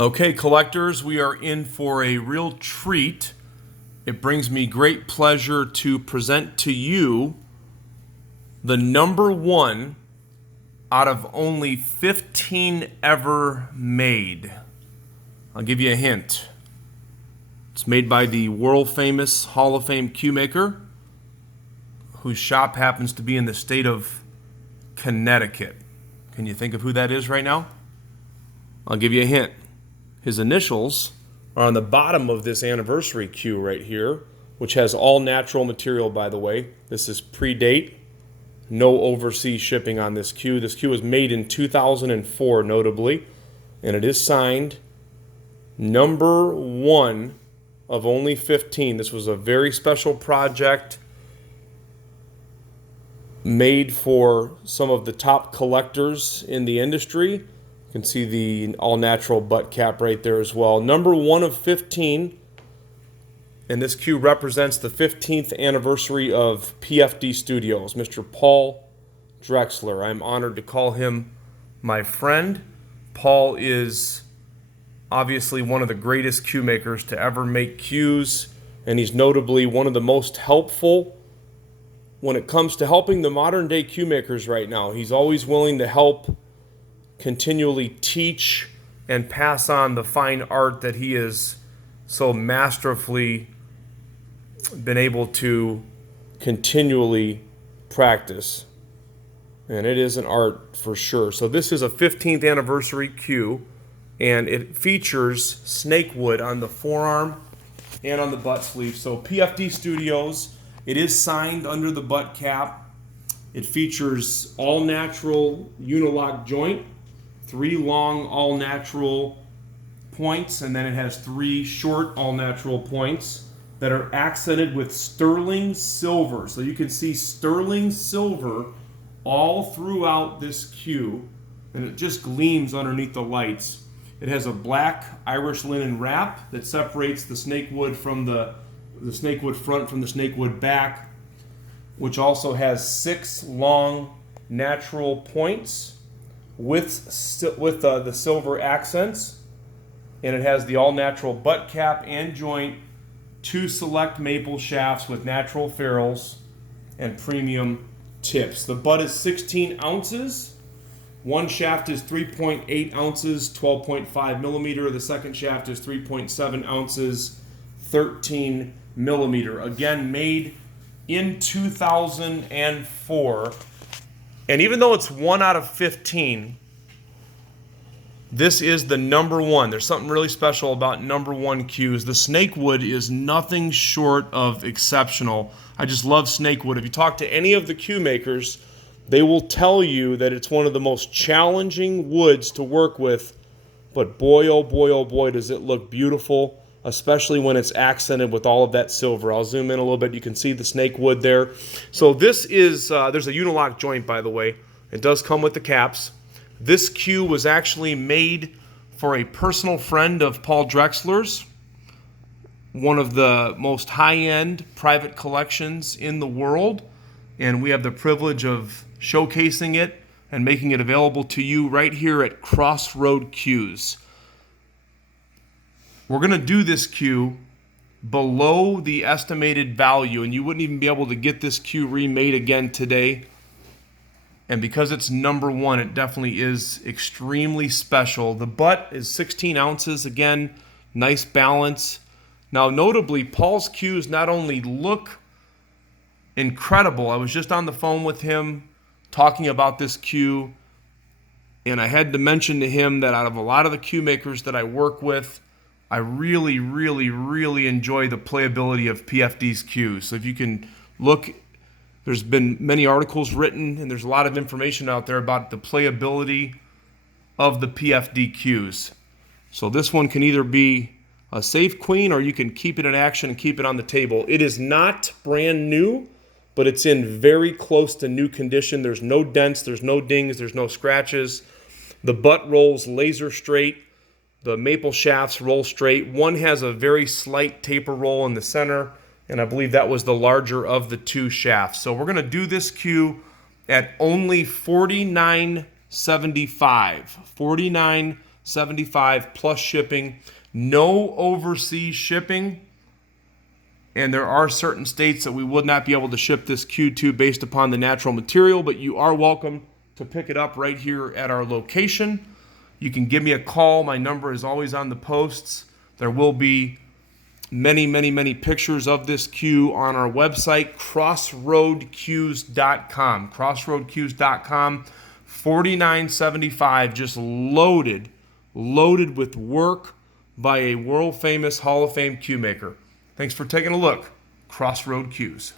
Okay, collectors, we are in for a real treat. It brings me great pleasure to present to you the number one out of only 15 ever made. I'll give you a hint. It's made by the world famous Hall of Fame Cuemaker, whose shop happens to be in the state of Connecticut. Can you think of who that is right now? I'll give you a hint. His initials are on the bottom of this anniversary cue right here, which has all natural material, by the way. This is pre-date. No overseas shipping on this cue. This cue was made in 2004, notably, and it is signed number one of only 15. This was a very special project made for some of the top collectors in the industry. You can see the all-natural butt cap right there as well. Number one of 15, and this cue represents the 15th anniversary of PFD Studios, Mr. Paul Drexler. I'm honored to call him my friend. Paul is obviously one of the greatest cue makers to ever make cues, and he's notably one of the most helpful when it comes to helping the modern day cue makers right now. He's always willing to help continually teach and pass on the fine art that he has so masterfully been able to continually practice. And it is an art for sure. So this is a 15th anniversary cue, and it features Snakewood on the forearm and on the butt sleeve. So PFD Studios, it is signed under the butt cap. It features all-natural Uni-loc joint, 3 long all-natural points, and then it has 3 short all-natural points that are accented with sterling silver. So you can see sterling silver all throughout this cue, and it just gleams underneath the lights. It has a black Irish linen wrap that separates the Snakewood from the Snakewood front from the Snakewood back, which also has 6 long natural points with the silver accents, and it has the all-natural butt cap and joint, 2 select maple shafts with natural ferrules and premium tips. The butt is 16 ounces. One shaft is 3.8 ounces, 12.5 millimeter. The second shaft is 3.7 ounces, 13 millimeter. Again, made in 2004. And even though it's 1 out of 15, this is the number one. There's something really special about number one cues. The Snakewood is nothing short of exceptional. I just love Snakewood. If you talk to any of the cue makers, they will tell you that it's one of the most challenging woods to work with. But boy, oh boy, does it look beautiful, especially when it's accented with all of that silver. I'll zoom in a little bit. You can see the Snakewood there. So this is, there's a Uni-loc joint, by the way. It does come with the caps. This cue was actually made for a personal friend of Paul Drexler's, one of the most high-end private collections in the world. And we have the privilege of showcasing it and making it available to you right here at Crossroad Cues. We're going to do this cue below the estimated value, and you wouldn't even be able to get this cue remade again today. And because it's number one, it definitely is extremely special. The butt is 16 ounces. Again, nice balance. Now, notably, Paul's cues not only look incredible. I was just on the phone with him talking about this cue, and I had to mention to him that out of a lot of the cue makers that I work with, I really enjoy the playability of PFD's cues. So if you can look, there's been many articles written, and there's a lot of information out there about the playability of the PFD cues. So this one can either be a safe queen, or you can keep it in action and keep it on the table. It is not brand new, but it's in very close to new condition. There's no dents, there's no dings, there's no scratches. The butt rolls laser straight. The maple shafts roll straight. One has a very slight taper roll in the center, and I believe that was the larger of the 2 shafts. So we're going to do this cue at only $49.75. $49.75 plus shipping. No overseas shipping. And there are certain states that we would not be able to ship this Cue to based upon the natural material, but you are welcome to pick it up right here at our location. You can give me a call. My number is always on the posts. There will be many pictures of this Cue on our website, crossroadcues.com. Crossroadcues.com. $49.75, just loaded with work by a world famous Hall of Fame cue maker. Thanks for taking a look. Crossroad Cues.